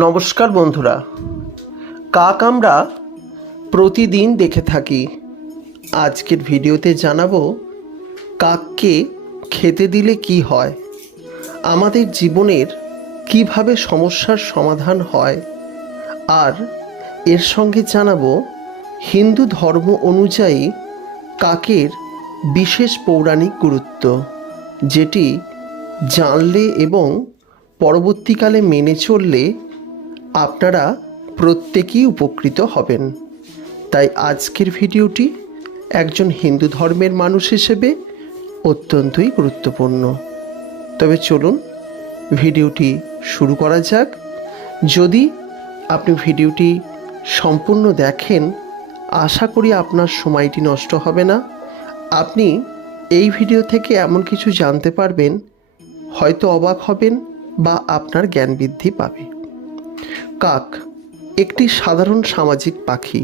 নমস্কার বন্ধুরা, কাক আমরা প্রতিদিন দেখে থাকি। আজকের ভিডিওতে জানাবো কাককে খেতে দিলে কি হয়, আমাদের জীবনের কিভাবে সমস্যার সমাধান হয়, আর এর সঙ্গে জানাবো হিন্দু ধর্ম অনুযায়ী কাকের বিশেষ পৌরাণিক গুরুত্ব, যেটি জানলে এবং পরবর্তীকালে মেনে চললে আপনারা প্রত্যেকেই উপকৃত হবেন। তাই আজকের ভিডিওটি একজন হিন্দু ধর্মের মানুষ হিসেবে অত্যন্তই গুরুত্বপূর্ণ। তবে চলুন ভিডিওটি শুরু করা যাক। যদি আপনি ভিডিওটি সম্পূর্ণ দেখেন, আশা করি আপনার সময়টি নষ্ট হবে না। আপনি এই ভিডিও থেকে এমন কিছু জানতে পারবেন, হয়তো অবাক হবেন বা আপনার জ্ঞান বৃদ্ধি পাবে। কাক একটি সাধারণ সামাজিক পাখি,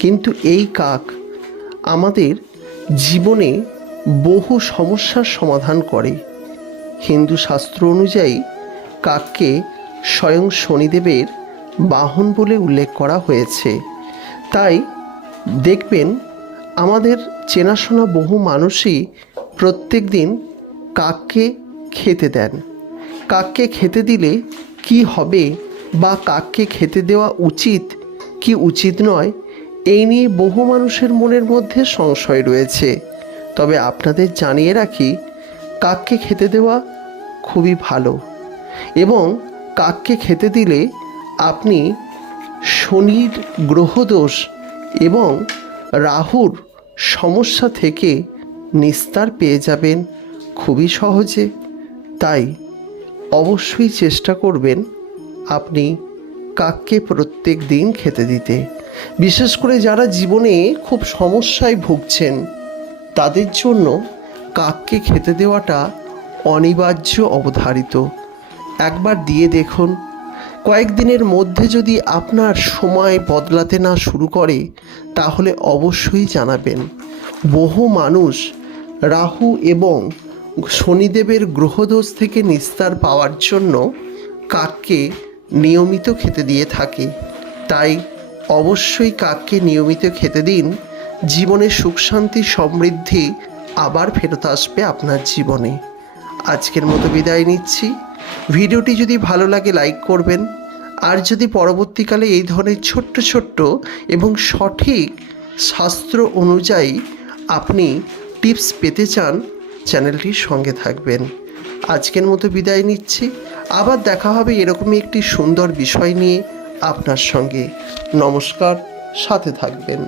কিন্তু এই কাক আমাদের জীবনে বহু সমস্যার সমাধান করে। হিন্দু শাস্ত্র অনুযায়ী কাককে স্বয়ং শনিদেবের বাহন বলে উল্লেখ করা হয়েছে। তাই দেখবেন আমাদের চেনাশোনা বহু মানুষই প্রত্যেক দিন কাককে খেতে দেন। কাককে খেতে দিলে কি হবে বা কাককে খেতে দেওয়া উচিত কি উচিত নয়, এই নিয়ে বহু মানুষের মনের মধ্যে সংশয় রয়েছে। তবে আপনাদের জানিয়ে রাখি, কাককে খেতে দেওয়া খুবই ভালো, এবং কাককে খেতে দিলে আপনি শনির গ্রহদোষ এবং রাহুর সমস্যা থেকে নিস্তার পেয়ে যাবেন খুবই সহজে। তাই অবশ্যই চেষ্টা করবেন আপনি কাককে প্রত্যেক দিন খেতে দিতে। বিশেষ করে যারা জীবনে খুব সমস্যায় ভুগছেন, তাদের জন্য কাককে খেতে দেওয়াটা অনিবার্য অবধারিত। একবার দিয়ে দেখুন, কয়েকদিনের মধ্যে যদি আপনার সময় বদলাতে না শুরু করে, তাহলে অবশ্যই জানাবেন। বহু মানুষ রাহু এবং শনিদেবের গ্রহদোষ থেকে নিস্তার পাওয়ার জন্য কাককে নিয়মিত খেতে দিয়ে থাকে। তাই অবশ্যই কাককে নিয়মিত খেতে দিন। জীবনে সুখ শান্তি সমৃদ্ধি আবার ফেরত আসবে আপনার জীবনে। আজকের মতো বিদায় নিচ্ছি। ভিডিওটি যদি ভালো লাগে লাইক করবেন, আর যদি পরবর্তীকালে এই ধরনের ছোট্ট ছোট্ট এবং সঠিক শাস্ত্র অনুযায়ী আপনি টিপস পেতে চান, চ্যানেলটির সঙ্গে থাকবেন। আজকের মতো বিদায় নিচ্ছি। আবার দেখা হবে এরকমই একটি সুন্দর বিষয় নিয়ে আপনার সঙ্গে। নমস্কার, সাথে থাকবেন।